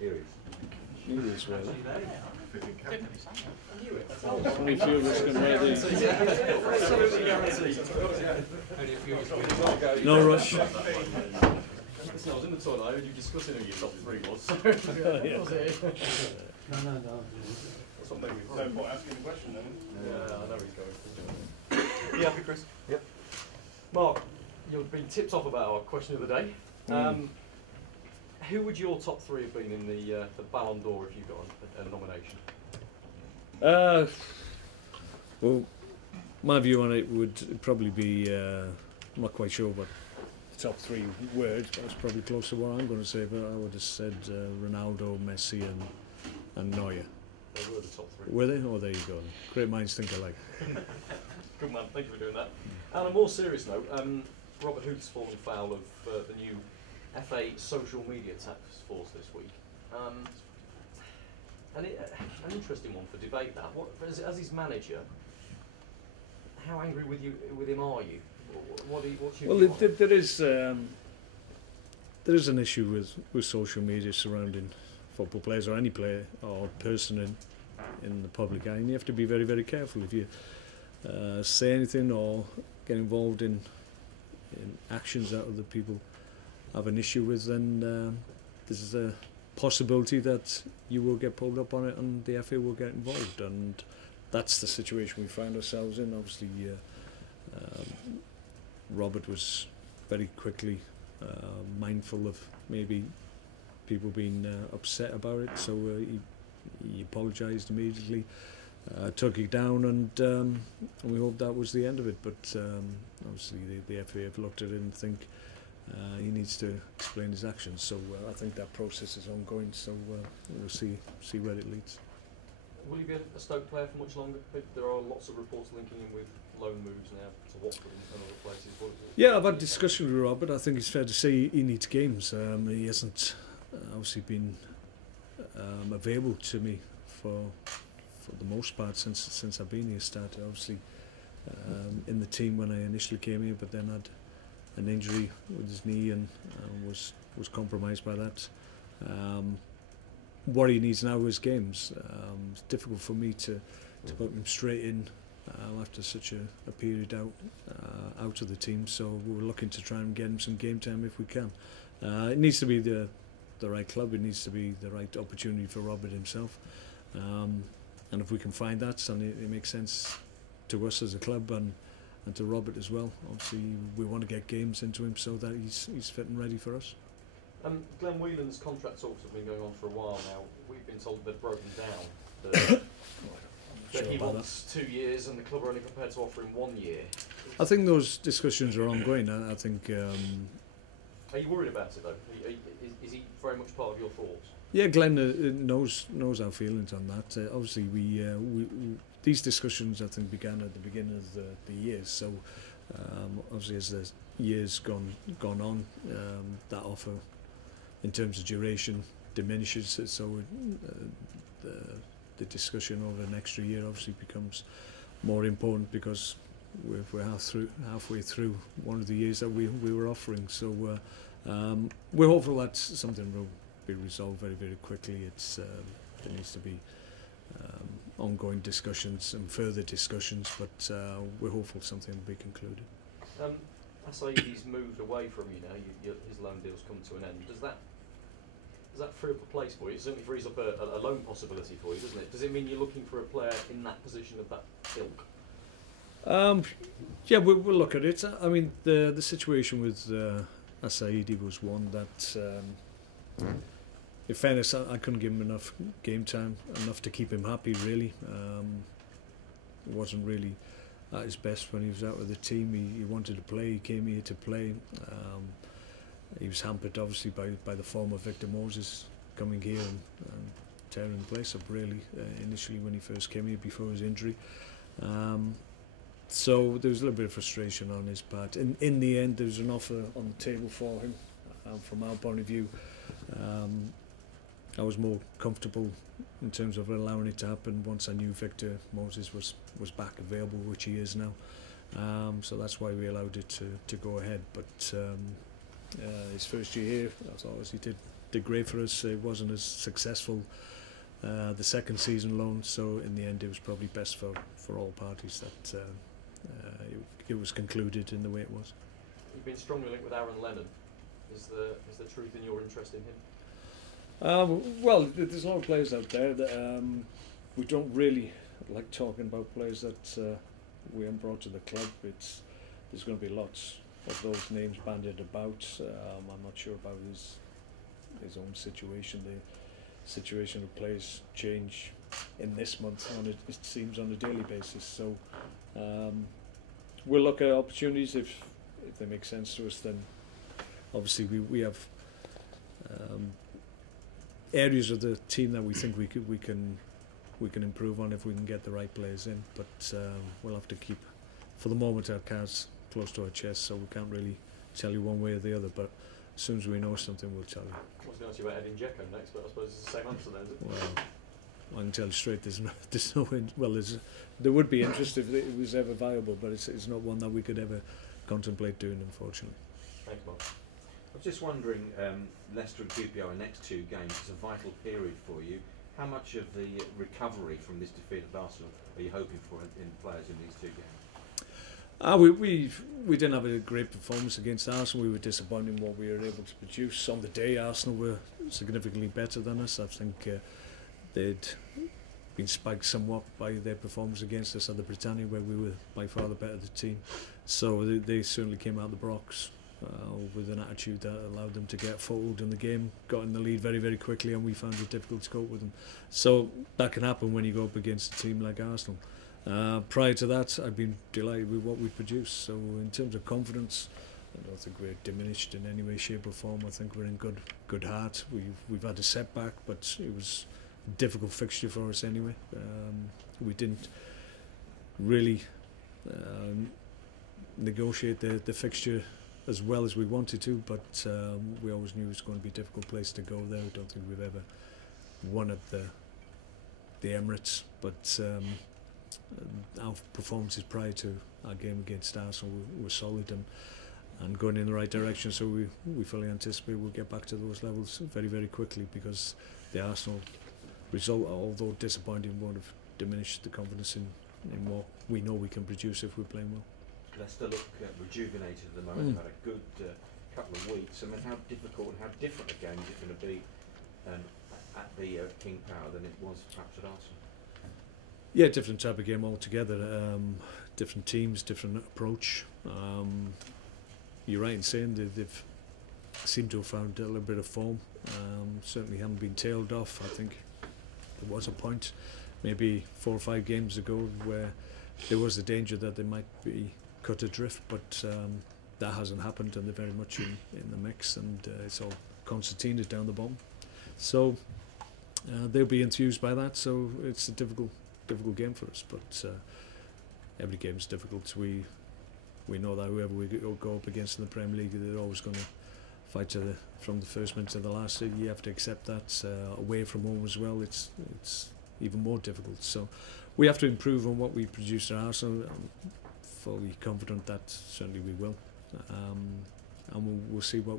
Here he is. Knew this really. I knew it. Midfielders can ready. Absolutely guaranteed. No rush. Listen, I was in the toilet, I heard you discussing who your top three was. No. That's what made me No point asking the question then. Yeah, I know he's going for. You happy, Chris? Yep. Mark, you've been tipped off about our question of the day. Who would your top three have been in the Ballon d'Or if you got a nomination? Well, my view on it would probably be, I'm not quite sure what the top three words, but it's probably close to what I'm going to say, but I would have said Ronaldo, Messi and Neuer. They were the top three. Were they? Oh, there you go. Great minds think alike. Good man, thank you for doing that. And on a more serious note, Robert Huth's fallen foul of the new FA social media task force this week. An interesting one for debate that. As his manager, how angry with him are you? What's your view on it? there is an issue with social media surrounding football players or any player or person in the public eye, and you have to be very, very careful if you say anything or get involved in actions that other people have an issue with, then there's a possibility that you will get pulled up on it and the FA will get involved, and that's the situation we find ourselves in. Obviously, Robert was very quickly mindful of maybe people being upset about it, so he apologised immediately, took it down, and we hope that was the end of it. But obviously the FA have looked at it and think he needs to explain his actions. So I think that process is ongoing. So we'll see where it leads. Will you be a Stoke player for much longer? There are lots of reports linking him with loan moves now to Watford and other places. Yeah, I've had discussions with Robert. I think it's fair to say he needs games. He hasn't obviously been available to me for the most part since I've been here. Started obviously in the team when I initially came here, but then had an injury with his knee and was compromised by that. What he needs now is games. It's difficult for me to put him straight in after such a period out of the team. So we're looking to try and get him some game time if we can. It needs to be the right club. It needs to be the right opportunity for Robert himself. And if we can find that, and it makes sense to us as a club and to Robert as well. Obviously, we want to get games into him so that he's fit and ready for us. Glenn Whelan's contract talks have been going on for a while now. We've been told they've broken down. That he wants 2 years and the club are only prepared to offer him 1 year. I think those discussions are ongoing. I think. Are you worried about it though? Is he very much part of your thoughts? Yeah, Glenn knows our feelings on that. Obviously, we these discussions I think began at the beginning of the year. So obviously, as the years gone on, that offer in terms of duration diminishes. So the discussion over an extra year obviously becomes more important because we're halfway through one of the years that we were offering. So we're hopeful that something will be resolved very, very quickly. There needs to be ongoing discussions and further discussions, but we're hopeful something will be concluded. Asaidi's moved away from you now. His loan deal's come to an end. Does that free up a place for you? It certainly frees up a loan possibility for you, doesn't it? Does it mean you're looking for a player in that position of that ilk? Yeah, we'll look at it. I mean, the situation with Asaidi was one that, in fairness, I couldn't give him enough game time, enough to keep him happy, really. It wasn't really at his best when he was out with the team. He wanted to play, he came here to play. He was hampered, obviously, by the form of Victor Moses coming here and tearing the place up, really, initially when he first came here before his injury. So there was a little bit of frustration on his part. In the end, there was an offer on the table for him. From our point of view, I was more comfortable in terms of allowing it to happen once I knew Victor Moses was back available, which he is now. So that's why we allowed it to go ahead. But His first year here, I thought he did great for us. It wasn't as successful the second season loan, so in the end it was probably best for all parties that it was concluded in the way it was. You've been strongly linked with Aaron Lennon. Is there truth in your interest in him? Well, there's a lot of players out there that we don't really like talking about players that we haven't brought to the club. There's going to be lots of those names bandied about. I'm not sure about his own situation. The situation of players change in this month, it seems, on a daily basis. So we'll look at opportunities if they make sense to us. Then obviously we have areas of the team that we think we can improve on if we can get the right players in. But we'll have to keep, for the moment, our cards close to our chest, so we can't really tell you one way or the other. But as soon as we know something, we'll tell you. I was going to ask you about Edin Dzeko next, but I suppose it's the same answer then, is it? Well, I can tell you straight, there would be interest if it was ever viable, but it's not one that we could ever contemplate doing, unfortunately. Thanks, Mark. I was just wondering, Leicester and QPR next two games is a vital period for you. How much of the recovery from this defeat at Arsenal are you hoping for in players in these two games? We didn't have a great performance against Arsenal. We were disappointed in what we were able to produce. On the day, Arsenal were significantly better than us. I think they'd been spiked somewhat by their performance against us at the Britannia, where we were by far the better team. So they certainly came out of the blocks with an attitude that allowed them to get foothold in the game, got in the lead very, very quickly, and we found it difficult to cope with them. So that can happen when you go up against a team like Arsenal. Prior to that, I've been delighted with what we produced. So in terms of confidence, I don't think we're diminished in any way, shape or form. I think we're in good heart. We've had a setback, but it was a difficult fixture for us anyway. We didn't really negotiate the fixture as well as we wanted to, but we always knew it was going to be a difficult place to go there. I don't think we've ever won at the Emirates, but our performances prior to our game against Arsenal were solid and going in the right direction, so we fully anticipate we'll get back to those levels very, very quickly, because the Arsenal result, although disappointing, won't have diminished the confidence in what we know we can produce if we're playing well. Leicester look rejuvenated at the moment. They've had a good couple of weeks. I mean, how difficult and how different a game is it going to be at the Kingpower than it was perhaps at Arsenal? Yeah, different type of game altogether. Different teams, different approach. You're right in saying that they've seemed to have found a little bit of form. Certainly haven't been tailed off. I think there was a point, maybe 4 or 5 games ago, where there was a danger that they might be cut adrift, but that hasn't happened, and they're very much in the mix, and it's all concertinaed down the bottom. So they'll be enthused by that. So it's a difficult game for us, but every game is difficult. We know that whoever we go up against in the Premier League, they're always going to fight from the first minute to the last. You have to accept that. Away from home as well, it's even more difficult. So we have to improve on what we produce at Arsenal. I'm fully confident that certainly we will, and we'll see what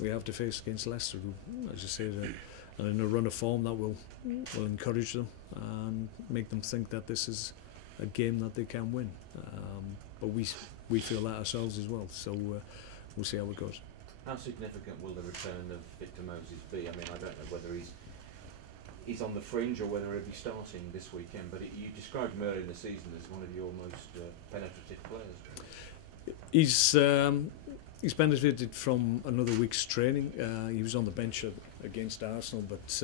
we have to face against Leicester, who, as you say, are in a run of form that will encourage them and make them think that this is a game that they can win. But we feel that ourselves as well. So we'll see how it goes. How significant will the return of Victor Moses be? I mean, I don't know whether he's on the fringe or whether he'll be starting this weekend, but you described him earlier in the season as one of your most penetrative players. He's benefited from another week's training. He was on the bench against Arsenal, but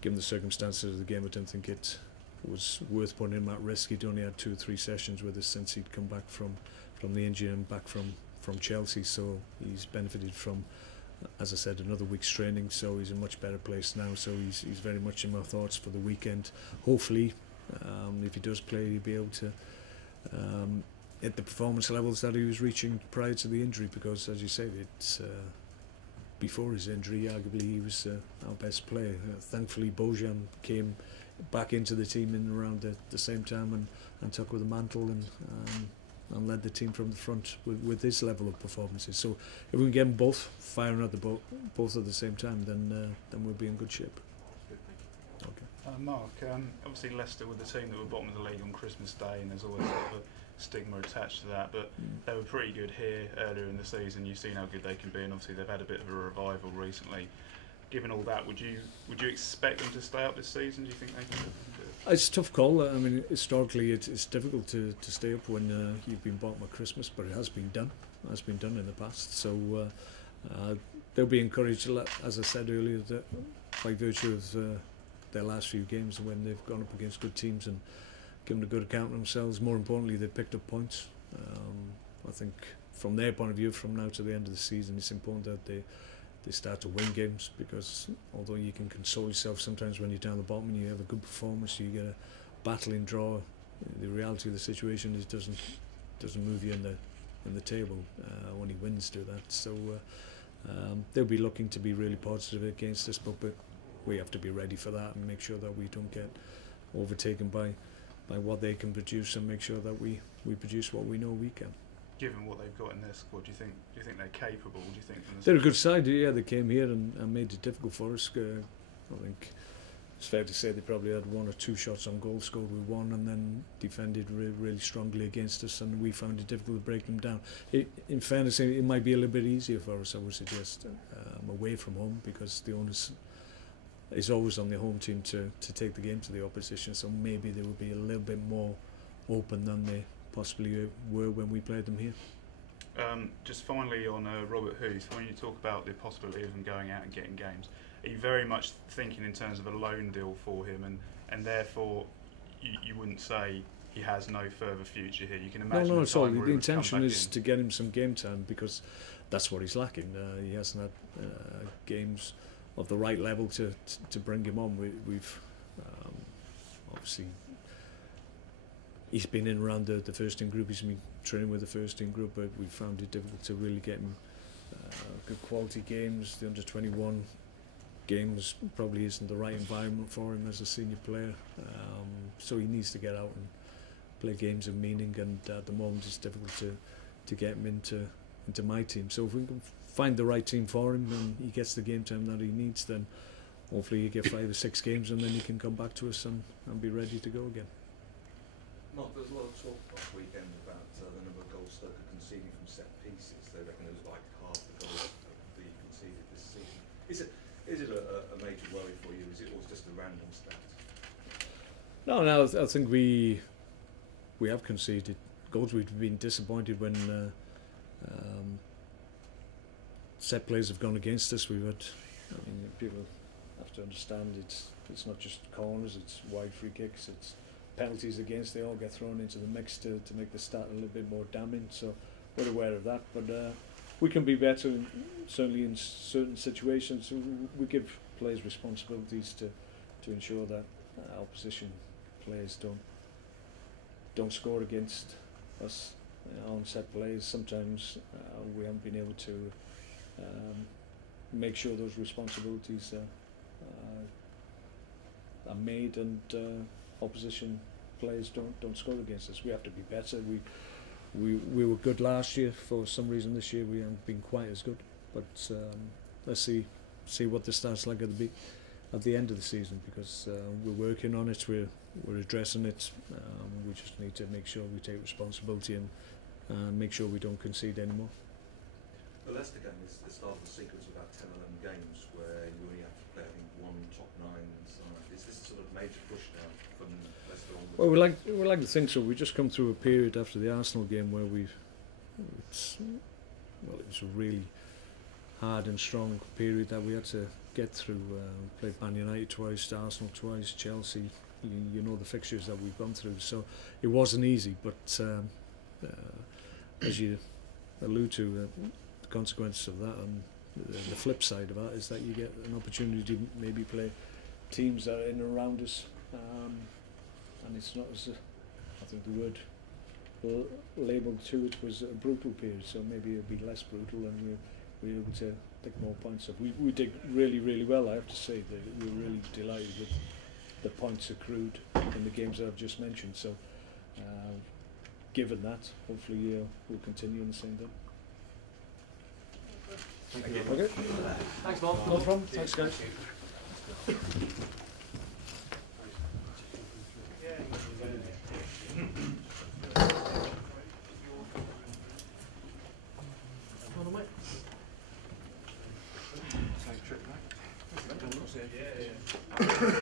given the circumstances of the game, I don't think it was worth putting him at risk. He'd only had 2 or 3 sessions with us since he'd come back from the injury and back from Chelsea, so he's benefited from, as I said, another week's training, so he's in a much better place now. So he's very much in my thoughts for the weekend. Hopefully, if he does play, he'll be able to hit the performance levels that he was reaching prior to the injury, because, as you said, it's before his injury, arguably he was our best player. Thankfully, Bojan came back into the team in around the same time and took with the mantle, and and led the team from the front with this level of performances. So if we can get them both firing at the both at the same time, then we'll be in good shape. Good, thank you. Okay. Mark, obviously Leicester were the team that were bottom of the league on Christmas Day, and there's always sort of a stigma attached to that, but they were pretty good here earlier in the season. You've seen how good they can be, and obviously they've had a bit of a revival recently. Given all that, would you expect them to stay up this season? Do you think they can do it? It's a tough call. I mean, historically, it's difficult to stay up when you've been bottom at Christmas, but it has been done. It has been done in the past. So they'll be encouraged, as I said earlier, that by virtue of their last few games, when they've gone up against good teams and given a good account of themselves. More importantly, they've picked up points. I think from their point of view, from now to the end of the season, it's important that they start to win games, because although you can console yourself sometimes when you're down the bottom and you have a good performance, you get a battling draw. The reality of the situation is doesn't move you in the table. Only wins do that. So they'll be looking to be really positive against us, but we have to be ready for that and make sure that we don't get overtaken by what they can produce, and make sure that we produce what we know we can. Given what they've got in their squad, do you think they're capable? Do you think they're a good side? Yeah, they came here and made it difficult for us. I think it's fair to say they probably had 1 or 2 shots on goal, scored with 1, and then defended really strongly against us, and we found it difficult to break them down. In fairness, it might be a little bit easier for us, I would suggest, away from home, because the onus is always on the home team to take the game to the opposition, so maybe they will be a little bit more open than they possibly were when we played them here. Just finally on Robert Hughes, when you talk about the possibility of him going out and getting games, are you very much thinking in terms of a loan deal for him, and therefore you wouldn't say he has no further future here? You can imagine. No, at all. The intention is to get him some game time, because that's what he's lacking. He hasn't had games of the right level to bring him on. We've obviously, he's been in around the first team group, he's been training with the first team group, but we found it difficult to really get him good quality games. The under-21 games probably isn't the right environment for him as a senior player, so he needs to get out and play games of meaning, and at the moment it's difficult to get him into my team. So if we can find the right team for him and he gets the game time that he needs, then hopefully you get 5 or 6 games, and then he can come back to us and be ready to go again. Mark, there was a lot of talk last weekend about the number of goals Stoke are conceding from set pieces. They reckon it was like half the goals that you conceded this season. Is it a major worry for you? Is it always just a random stat? No, I think we have conceded goals. We've been disappointed when set plays have gone against us. We've had, people have to understand it's not just corners, it's wide free kicks, it's penalties against. They all get thrown into the mix to make the stat a little bit more damning. So we're aware of that, but we can be better, certainly in certain situations. We give players responsibilities to ensure that opposition players don't score against us on set plays. Sometimes we haven't been able to make sure those responsibilities are made, and opposition players don't score against us. We have to be better. We were good last year. For some reason this year we haven't been quite as good, but let's see what the start's like at the end of the season, because we're working on it, we're addressing it. We just need to make sure we take responsibility and make sure we don't concede anymore. The Leicester game is the start of a sequence of about 10 or 11 games where you only have to play, I think, 1 top 9 side. Is this a sort of major push now from Leicester onwards? Well, we like to think so. We just come through a period after the Arsenal game where it was a really hard and strong period that we had to get through. Played Man United twice, Arsenal twice, Chelsea. You know the fixtures that we've gone through. So it wasn't easy, but as you allude to, the consequences of that and the flip side of that is that you get an opportunity to maybe play teams that are in and around us, and it's not as I think the word labelled to it was a brutal period, so maybe it'll be less brutal, and we're able to pick more points up. We did really well, I have to say. That we're really delighted with the points accrued in the games that I've just mentioned. So given that, hopefully we'll continue in the same vein. Thank you. Okay. Thanks, Mark. No problem. Thanks, guys. Mate.